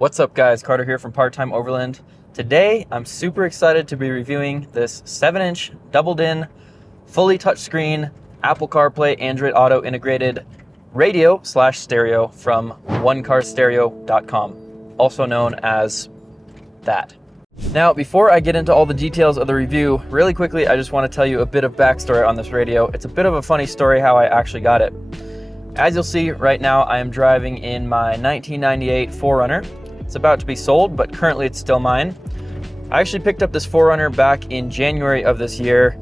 What's up guys, Carter here from Part-Time Overland. Today I'm super excited to be reviewing this 7-inch doubled-in, fully touchscreen, Apple CarPlay, Android Auto integrated radio/stereo from OneCarStereo.com, also known as that. Now, before I get into all the details of the review, really quickly I just want to tell you a bit of backstory on this radio. It's a bit of a funny story how I actually got it. As you'll see right now, I am driving in my 1998 4Runner. It's about to be sold, but currently it's still mine. I actually picked up this 4Runner back in January of this year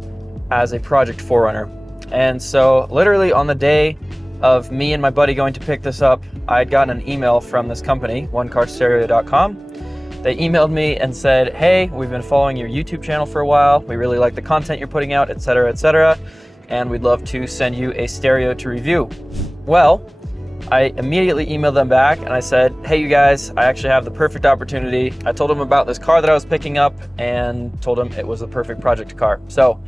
as a project 4Runner. And so literally on the day of me and my buddy going to pick this up, I had gotten an email from this company, OneCarStereo.com. They emailed me and said, hey, we've been following your YouTube channel for a while. We really like the content you're putting out, etc., and we'd love to send you a stereo to review. Well, I immediately emailed them back and I said, hey you guys, I actually have the perfect opportunity. I told them about this car that I was picking up and told them it was the perfect project car. So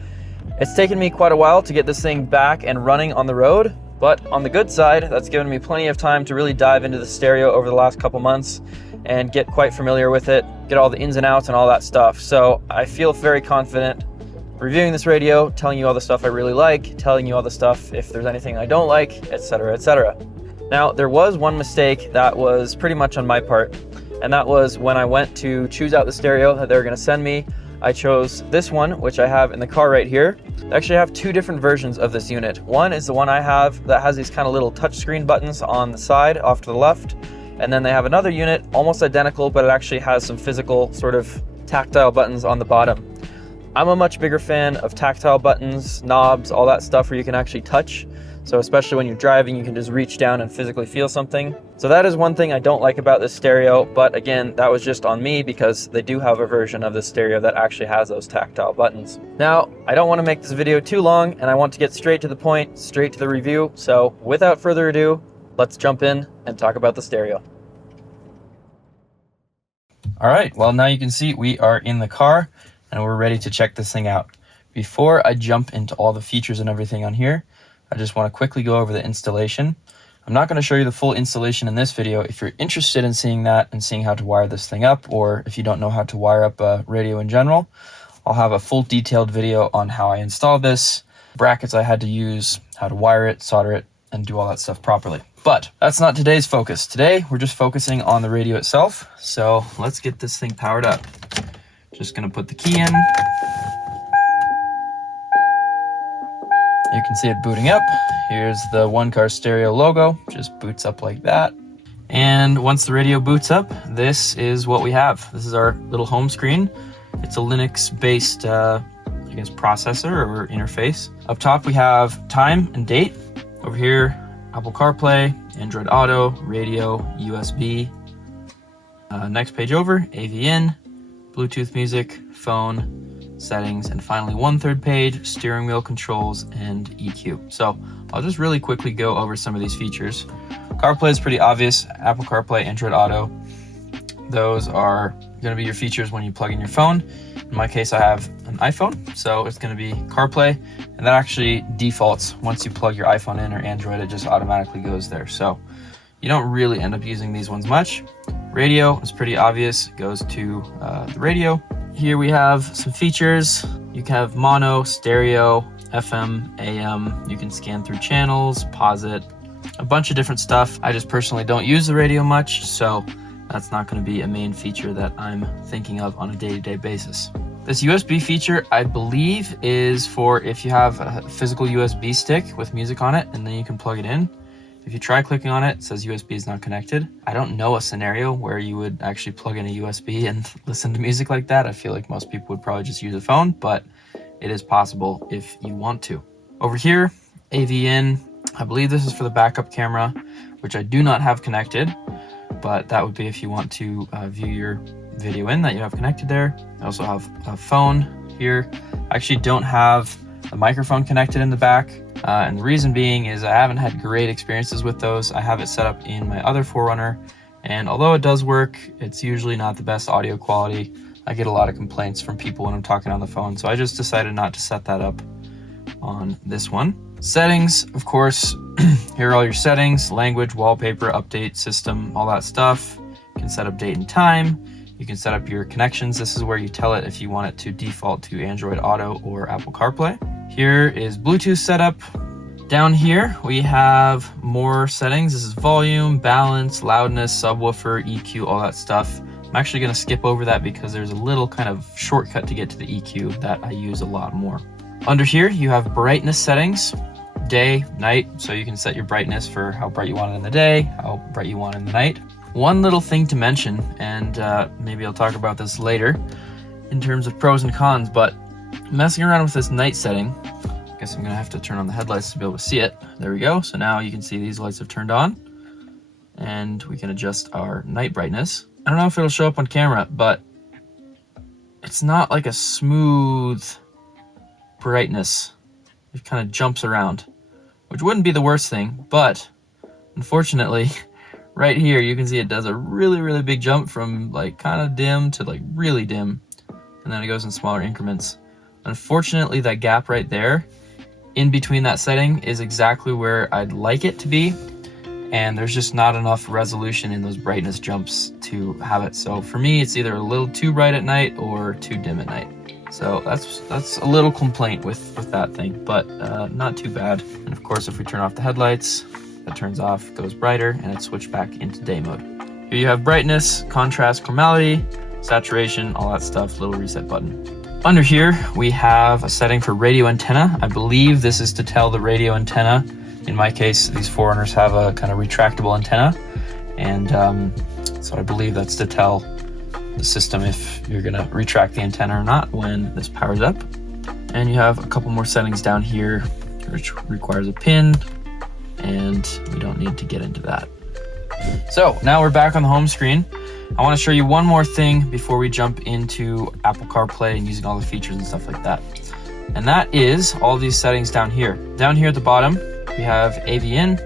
it's taken me quite a while to get this thing back and running on the road, but on the good side, that's given me plenty of time to really dive into the stereo over the last couple months and get quite familiar with it, get all the ins and outs and all that stuff. So I feel very confident reviewing this radio, telling you all the stuff I really like, telling you all the stuff if there's anything I don't like, etc. Now, there was one mistake that was pretty much on my part, and that was when I went to choose out the stereo that they were going to send me. I chose this one, which I have in the car right here. I actually have two different versions of this unit. One is the one I have that has these kind of little touchscreen buttons on the side off to the left, and then they have another unit almost identical, but it actually has some physical sort of tactile buttons on the bottom. I'm a much bigger fan of tactile buttons, knobs, all that stuff where you can actually touch. So especially when you're driving, you can just reach down and physically feel something. So that is one thing I don't like about this stereo, but again, that was just on me because they do have a version of this stereo that actually has those tactile buttons. Now, I don't want to make this video too long and I want to get straight to the point, straight to the review. So without further ado, let's jump in and talk about the stereo. All right, well now you can see we are in the car and we're ready to check this thing out. Before I jump into all the features and everything on here, I just want to quickly go over the installation. I'm not going to show you the full installation in this video. If you're interested in seeing that and seeing how to wire this thing up, or if you don't know how to wire up a radio in general, I'll have a full detailed video on how I installed this, brackets I had to use, how to wire it, solder it, and do all that stuff properly. But that's not today's focus. Today, we're just focusing on the radio itself. So let's get this thing powered up. Just going to put the key in. You can see it booting up. Here's the OneCar Stereo logo, just boots up like that. And once the radio boots up, this is what we have. This is our little home screen. It's a Linux-based, processor or interface. Up top, we have time and date. Over here, Apple CarPlay, Android Auto, radio, USB. Next page over, AV in, Bluetooth music, phone, settings, and finally 1/3 page, steering wheel controls and EQ. So I'll just really quickly go over some of these features. CarPlay is pretty obvious. Apple CarPlay, Android Auto, those are going to be your features when you plug in your phone. In my case, I have an iPhone, so it's going to be CarPlay, and that actually defaults once you plug your iPhone in or Android. It just automatically goes there, so you don't really end up using these ones much. Radio is pretty obvious, it goes to the radio. Here we have some features. You can have mono, stereo, FM, AM. You can scan through channels, pause it, a bunch of different stuff. I just personally don't use the radio much, so that's not going to be a main feature that I'm thinking of on a day-to-day basis. This USB feature, I believe, is for if you have a physical USB stick with music on it, and then you can plug it in. If you try clicking on it, it says USB is not connected. I don't know a scenario where you would actually plug in a USB and listen to music like that. I feel like most people would probably just use a phone, but it is possible if you want to. Over here, AV in, I believe this is for the backup camera, which I do not have connected, but that would be if you want to view your video in that you have connected there. I also have a phone here. I actually don't have a microphone connected in the back. And the reason being is I haven't had great experiences with those. I have it set up in my other 4Runner, and although it does work, it's usually not the best audio quality. I get a lot of complaints from people when I'm talking on the phone, so I just decided not to set that up on this one. Settings, of course, here are all your settings, language, wallpaper, update, system, all that stuff. You can set up date and time. You can set up your connections. This is where you tell it if you want it to default to Android Auto or Apple CarPlay. Here is Bluetooth setup. Down here, we have more settings. This is volume, balance, loudness, subwoofer, EQ, all that stuff. I'm actually gonna skip over that because there's a little kind of shortcut to get to the EQ that I use a lot more. Under here, you have brightness settings, day, night. So you can set your brightness for how bright you want it in the day, how bright you want it in the night. One little thing to mention, and maybe I'll talk about this later in terms of pros and cons, but messing around with this night setting, I guess I'm gonna have to turn on the headlights to be able to see it. There we go. So now you can see these lights have turned on, and we can adjust our night brightness. I don't know if it'll show up on camera, but it's not like a smooth brightness. It kind of jumps around, which wouldn't be the worst thing, but unfortunately, right here, you can see it does a really, really big jump from like kind of dim to like really dim, and then it goes in smaller increments. Unfortunately, that gap right there in between that setting is exactly where I'd like it to be, and there's just not enough resolution in those brightness jumps to have it. So for me, it's either a little too bright at night or too dim at night. So that's a little complaint with that thing, but not too bad. And of course, if we turn off the headlights, that turns off, goes brighter, and it's switched back into day mode. Here you have brightness, contrast, chromality, saturation, all that stuff, little reset button. Under here, we have a setting for radio antenna. I believe this is to tell the radio antenna. In my case, these 4Runners have a kind of retractable antenna, and so I believe that's to tell the system if you're gonna retract the antenna or not when this powers up. And you have a couple more settings down here, which requires a pin, and we don't need to get into that. So now we're back on the home screen. I want to show you one more thing before we jump into Apple CarPlay and using all the features and stuff like that. And that is all these settings down here. Down here at the bottom, we have AV in,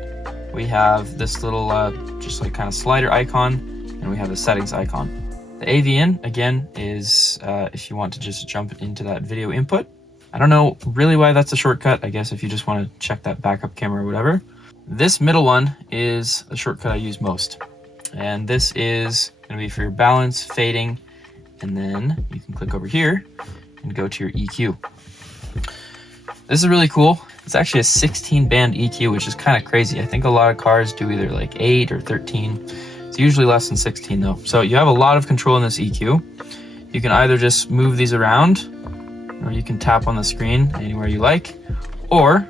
we have this little just like kind of slider icon, and we have the settings icon. The AV in, again, is if you want to just jump into that video input. I don't know really why that's a shortcut. I guess if you just want to check that backup camera or whatever. This middle one is the shortcut I use most. And this is going to be for your balance, fading, and then you can click over here and go to your EQ. This is really cool. It's actually a 16 band EQ, which is kind of crazy. I think a lot of cars do either like 8 or 13. It's usually less than 16 though. So you have a lot of control in this EQ. You can either just move these around, or you can tap on the screen anywhere you like, or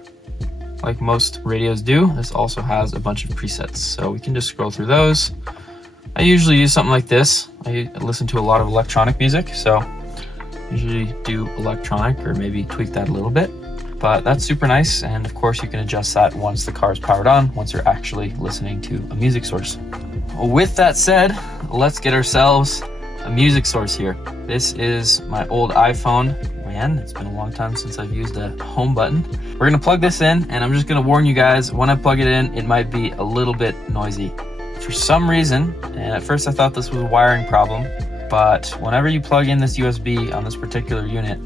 like most radios do, this also has a bunch of presets. So we can just scroll through those. I usually use something like this. I listen to a lot of electronic music, so usually do electronic or maybe tweak that a little bit. But that's super nice, and of course you can adjust that once the car is powered on, once you're actually listening to a music source. With that said, let's get ourselves a music source here. This is my old iPhone. Man, it's been a long time since I've used a home button. We're gonna plug this in, and I'm just gonna warn you guys, when I plug it in, it might be a little bit noisy. For some reason, and at first I thought this was a wiring problem, but whenever you plug in this USB on this particular unit,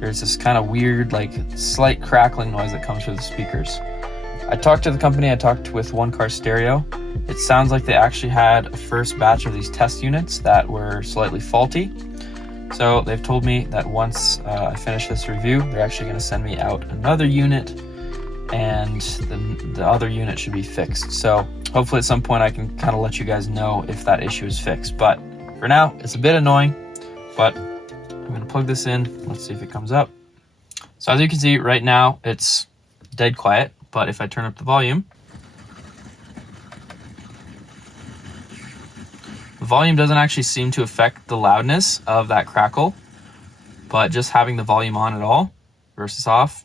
there's this kind of weird, like slight crackling noise that comes through the speakers. I talked to the company, I talked with OneCar Stereo. It sounds like they actually had a first batch of these test units that were slightly faulty. So they've told me that once I finish this review, they're actually going to send me out another unit, and the other unit should be fixed. So hopefully at some point I can kind of let you guys know if that issue is fixed. But for now, it's a bit annoying, but I'm going to plug this in. Let's see if it comes up. So as you can see right now, it's dead quiet, but if I turn up the volume, the volume doesn't actually seem to affect the loudness of that crackle, but just having the volume on at all versus off,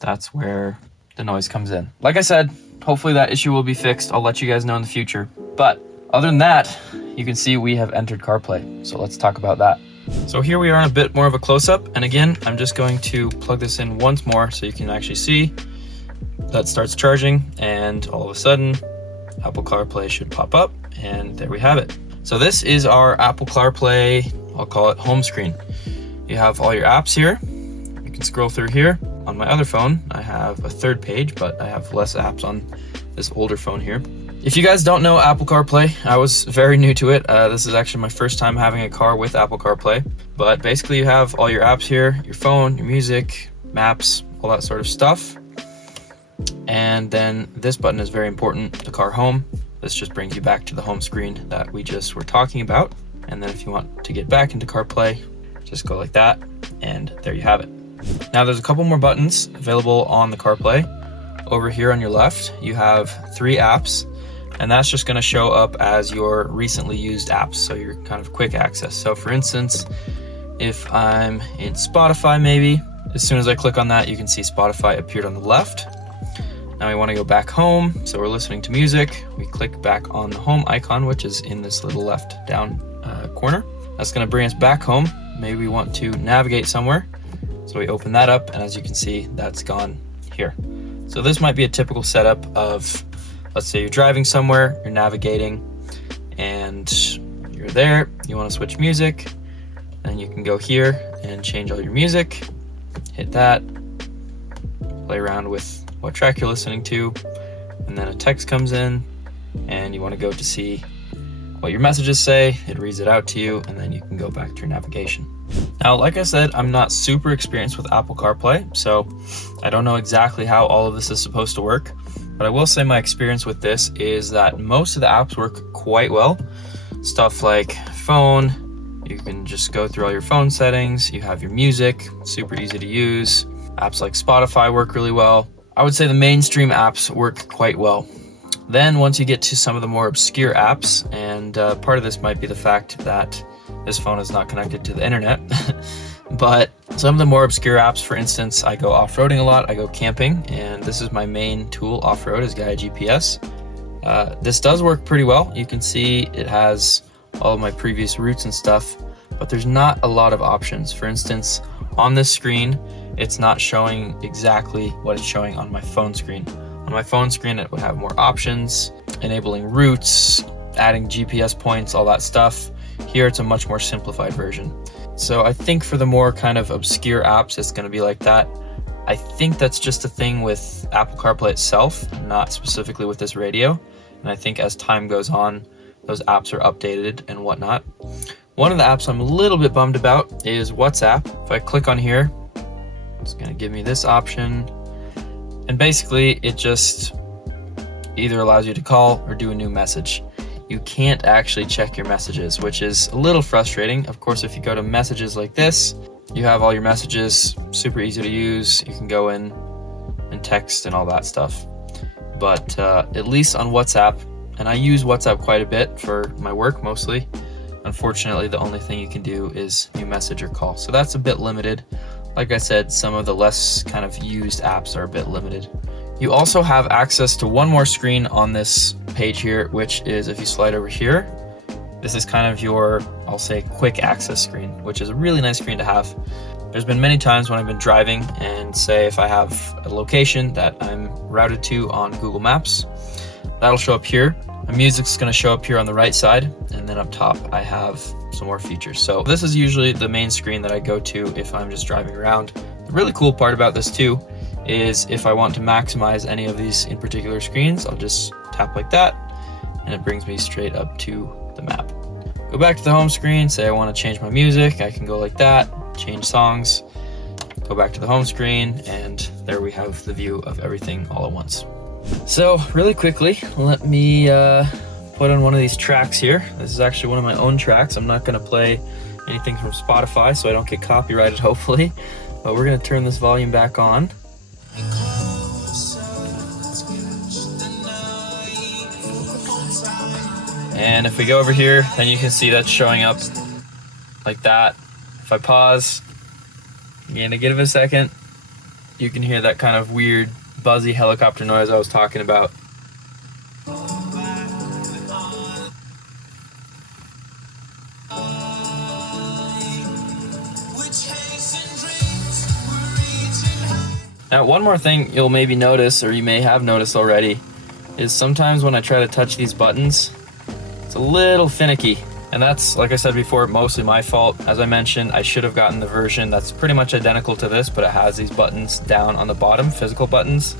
that's where the noise comes in. Like I said, hopefully that issue will be fixed. I'll let you guys know in the future. But other than that, you can see we have entered CarPlay. So let's talk about that. So here we are in a bit more of a close-up. And again, I'm just going to plug this in once more so you can actually see that starts charging, and all of a sudden, Apple CarPlay should pop up, and there we have it. So this is our Apple CarPlay, I'll call it home screen. You have all your apps here. You can scroll through here. On my other phone, I have a third page, but I have less apps on this older phone here. If you guys don't know Apple CarPlay, I was very new to it. This is actually my first time having a car with Apple CarPlay. But basically you have all your apps here, your phone, your music, maps, all that sort of stuff. And then this button is very important, the car home. This just brings you back to the home screen that we just were talking about. And then if you want to get back into CarPlay, just go like that, and there you have it. Now there's a couple more buttons available on the CarPlay. Over here on your left, you have 3 apps, and that's just gonna show up as your recently used apps, so your kind of quick access. So for instance, if I'm in Spotify maybe, as soon as I click on that, you can see Spotify appeared on the left. Now we wanna go back home, so we're listening to music. We click back on the home icon, which is in this little left down corner. That's gonna bring us back home. Maybe we want to navigate somewhere. So we open that up, and as you can see, that's gone here. So this might be a typical setup of, let's say you're driving somewhere, you're navigating, and you're there, you wanna switch music, and you can go here and change all your music, hit that, play around with what track you're listening to, and then a text comes in, and you wanna go to see what your messages say, it reads it out to you, and then you can go back to your navigation. Now, like I said, I'm not super experienced with Apple CarPlay, so I don't know exactly how all of this is supposed to work, but I will say my experience with this is that most of the apps work quite well. Stuff like phone, you can just go through all your phone settings, you have your music, super easy to use. Apps like Spotify work really well. I would say the mainstream apps work quite well. Then once you get to some of the more obscure apps, and part of this might be the fact that this phone is not connected to the internet, but some of the more obscure apps, for instance, I go off-roading a lot, I go camping, and this is my main tool off-road is Gaia GPS. This does work pretty well. You can see it has all of my previous routes and stuff, but there's not a lot of options. For instance, on this screen, it's not showing exactly what it's showing on my phone screen. On my phone screen, it would have more options, enabling routes, adding GPS points, all that stuff. Here, it's a much more simplified version. So I think for the more kind of obscure apps, it's gonna be like that. I think that's just a thing with Apple CarPlay itself, not specifically with this radio. And I think as time goes on, those apps are updated and whatnot. One of the apps I'm a little bit bummed about is WhatsApp. If I click on here, it's gonna give me this option. And basically, it just either allows you to call or do a new message. You can't actually check your messages, which is a little frustrating. Of course, if you go to messages like this, you have all your messages, super easy to use. You can go in and text and all that stuff. But at least on WhatsApp, and I use WhatsApp quite a bit for my work mostly, unfortunately, the only thing you can do is new message or call. So that's a bit limited. Like I said, some of the less kind of used apps are a bit limited. You also have access to one more screen on this page here, which is if you slide over here, this is kind of your, I'll say, quick access screen, which is a really nice screen to have. There's been many times when I've been driving and say if I have a location that I'm routed to on Google Maps, that'll show up here. My music's gonna show up here on the right side, and then up top I have some more features. So this is usually the main screen that I go to if I'm just driving around. The really cool part about this too is if I want to maximize any of these in particular screens, I'll just tap like that, and it brings me straight up to the map. Go back to the home screen, say I want to change my music, I can go like that, change songs, go back to the home screen, and there we have the view of everything all at once. So really quickly, let me put on one of these tracks here. This is actually one of my own tracks. I'm not gonna play anything from Spotify so I don't get copyrighted, hopefully, but we're gonna turn this volume back on. And if we go over here, then you can see that's showing up like that. If I pause, I'm gonna give it a second, you can hear that kind of weird buzzy helicopter noise I was talking about. Now, one more thing you'll maybe notice, or you may have noticed already, is sometimes when I try to touch these buttons, it's a little finicky. And that's, like I said before, mostly my fault. As I mentioned, I should have gotten the version that's pretty much identical to this, but it has these buttons down on the bottom, physical buttons.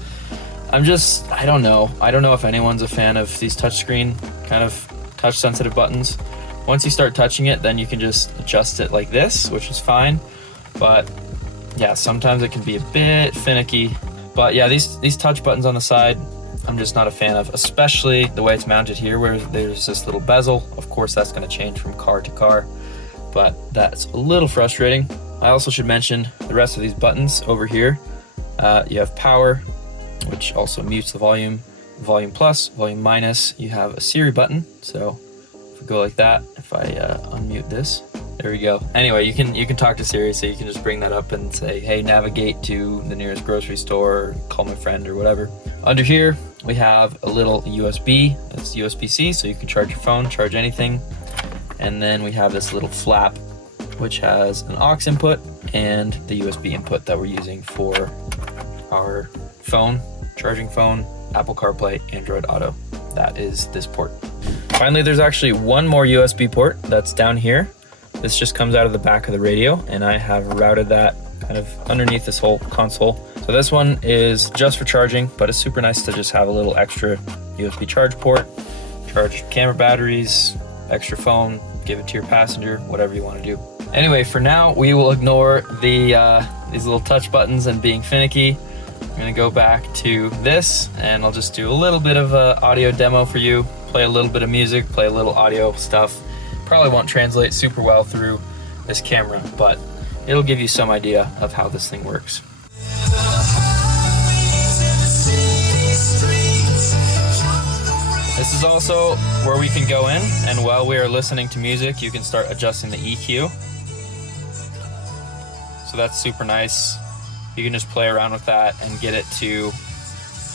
I don't know if anyone's a fan of these touchscreen kind of touch sensitive buttons. Once you start touching it, then you can just adjust it like this, which is fine. But yeah, sometimes it can be a bit finicky. But yeah, these touch buttons on the side, I'm just not a fan of, especially the way it's mounted here where there's this little bezel. Of course, that's gonna change from car to car, but that's a little frustrating. I also should mention the rest of these buttons over here. You have power, which also mutes the volume, volume plus, volume minus. You have a Siri button, so if we go like that, if I unmute this, there we go. Anyway, you can talk to Siri, so you can just bring that up and say, hey, navigate to the nearest grocery store, or call my friend or whatever. Under here, we have a little USB, that's USB-C, so you can charge your phone, charge anything. And then we have this little flap, which has an aux input and the USB input that we're using for our phone, charging phone, Apple CarPlay, Android Auto. That is this port. Finally, there's actually one more USB port that's down here. This just comes out of the back of the radio, and I have routed that kind of underneath this whole console. So this one is just for charging, but it's super nice to just have a little extra USB charge port, charge camera batteries, extra phone, give it to your passenger, whatever you want to do. Anyway, for now, we will ignore these little touch buttons and being finicky. I'm gonna go back to this, and I'll just do a little bit of a audio demo for you, play a little bit of music, play a little audio stuff. Probably won't translate super well through this camera, but it'll give you some idea of how this thing works. This is also where we can go in, and while we are listening to music, you can start adjusting the EQ. So that's super nice. You can just play around with that and get it to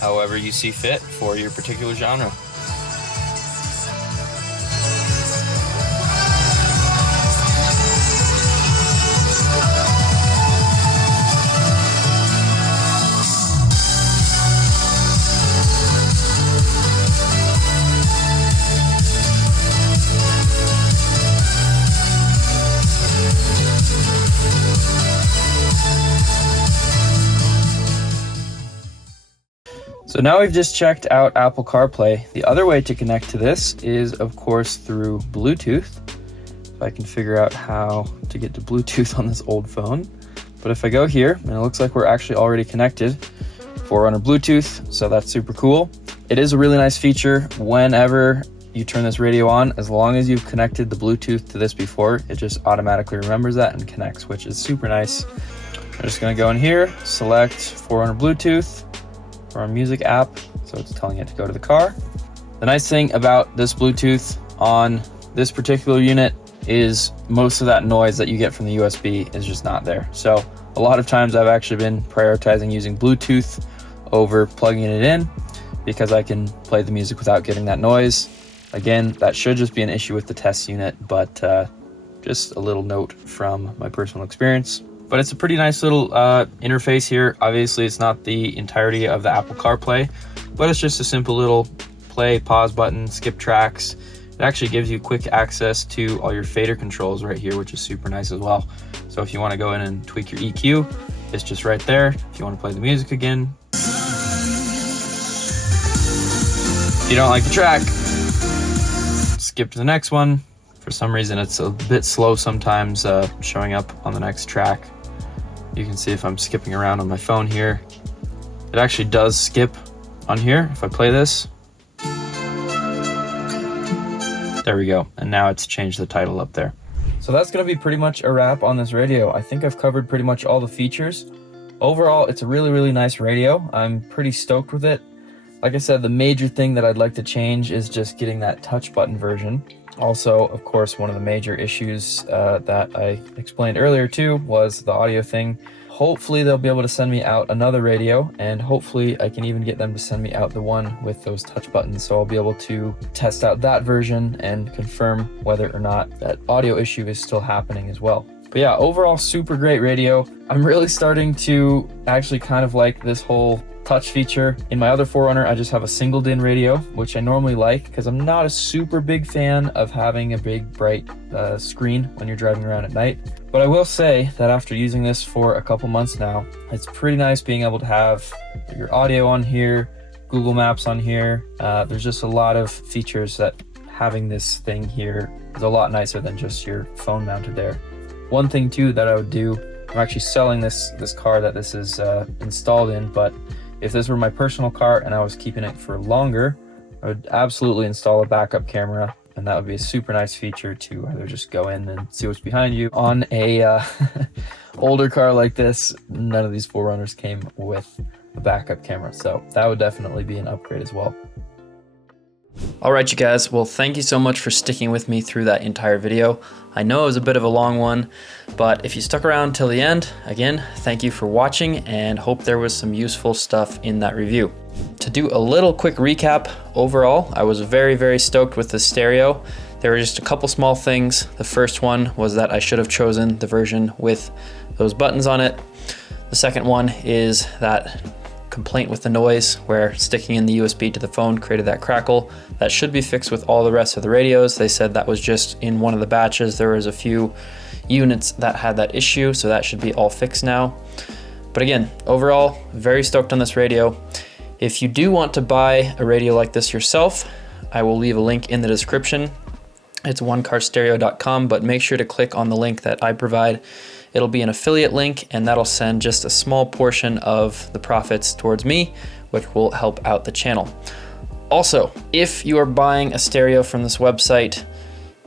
however you see fit for your particular genre. So now we've just checked out Apple CarPlay. The other way to connect to this is, of course, through Bluetooth. If I can figure out how to get to Bluetooth on this old phone. But if I go here, and it looks like we're actually already connected, Forerunner Bluetooth, so that's super cool. It is a really nice feature whenever you turn this radio on. As long as you've connected the Bluetooth to this before, it just automatically remembers that and connects, which is super nice. I'm just gonna go in here, select Forerunner Bluetooth, for our music app, so it's telling it to go to the car. The nice thing about this Bluetooth on this particular unit is most of that noise that you get from the USB is just not there. So a lot of times I've actually been prioritizing using Bluetooth over plugging it in because I can play the music without getting that noise. Again, that should just be an issue with the test unit, but just a little note from my personal experience. But it's a pretty nice little interface here. Obviously, it's not the entirety of the Apple CarPlay, but it's just a simple little play, pause button, skip tracks. It actually gives you quick access to all your fader controls right here, which is super nice as well. So if you want to go in and tweak your EQ, it's just right there. If you want to play the music again. If you don't like the track, skip to the next one. For some reason, it's a bit slow sometimes showing up on the next track. You can see if I'm skipping around on my phone here, it actually does skip on here. If I play this, there we go. And now it's changed the title up there. So that's gonna be pretty much a wrap on this radio. I think I've covered pretty much all the features. Overall, it's a really, really nice radio. I'm pretty stoked with it. Like I said, the major thing that I'd like to change is just getting that touch button version. Also, of course, one of the major issues that I explained earlier too was the audio thing. Hopefully they'll be able to send me out another radio, and hopefully I can even get them to send me out the one with those touch buttons, so I'll be able to test out that version and confirm whether or not that audio issue is still happening as well. But yeah, overall super great radio. I'm really starting to actually kind of like this whole touch feature. In my other Forerunner, I just have a single DIN radio, which I normally like because I'm not a super big fan of having a big bright screen when you're driving around at night. But I will say that after using this for a couple months now, it's pretty nice being able to have your audio on here, Google Maps on here. There's just a lot of features that having this thing here is a lot nicer than just your phone mounted there. One thing too that I would do, I'm actually selling this car that this is installed in, but if this were my personal car and I was keeping it for longer, I would absolutely install a backup camera, and that would be a super nice feature to either just go in and see what's behind you. On a older car like this, none of these 4Runners came with a backup camera, so that would definitely be an upgrade as well. All right, you guys, well, thank you so much for sticking with me through that entire video. I know it was a bit of a long one, but if you stuck around till the end, again, thank you for watching and hope there was some useful stuff in that review. To do a little quick recap, overall, I was very, very stoked with the stereo. There were just a couple small things. The first one was that I should have chosen the version with those buttons on it. The second one is that complaint with the noise where sticking in the USB to the phone created that crackle. That should be fixed with all the rest of the radios. They said that was just in one of the batches. There was a few units that had that issue, so that should be all fixed now. But again, overall, very stoked on this radio. If you do want to buy a radio like this yourself, I will leave a link in the description. It's onecarstereo.com, but make sure to click on the link that I provide. It'll be an affiliate link, and that'll send just a small portion of the profits towards me, which will help out the channel. Also, if you are buying a stereo from this website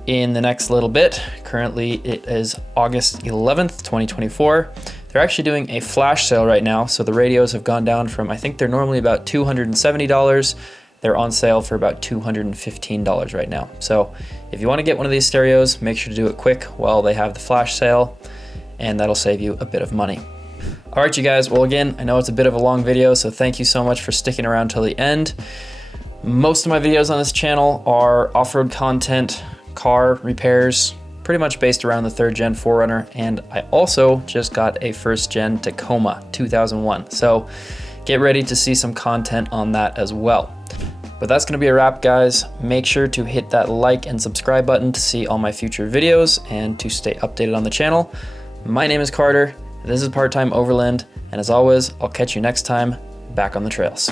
in the next little bit, currently it is August 11th, 2024, they're actually doing a flash sale right now. So the radios have gone down from, I think they're normally about $270. They're on sale for about $215 right now. So if you want to get one of these stereos, make sure to do it quick while they have the flash sale, and that'll save you a bit of money. All right, you guys, well, again, I know it's a bit of a long video, so thank you so much for sticking around till the end. Most of my videos on this channel are off-road content, car repairs, pretty much based around the 3rd gen 4Runner, and I also just got a 1st gen Tacoma 2001. So get ready to see some content on that as well. But that's gonna be a wrap, guys. Make sure to hit that like and subscribe button to see all my future videos and to stay updated on the channel. My name is Carter, this is Part Time Overland, and as always, I'll catch you next time back on the trails.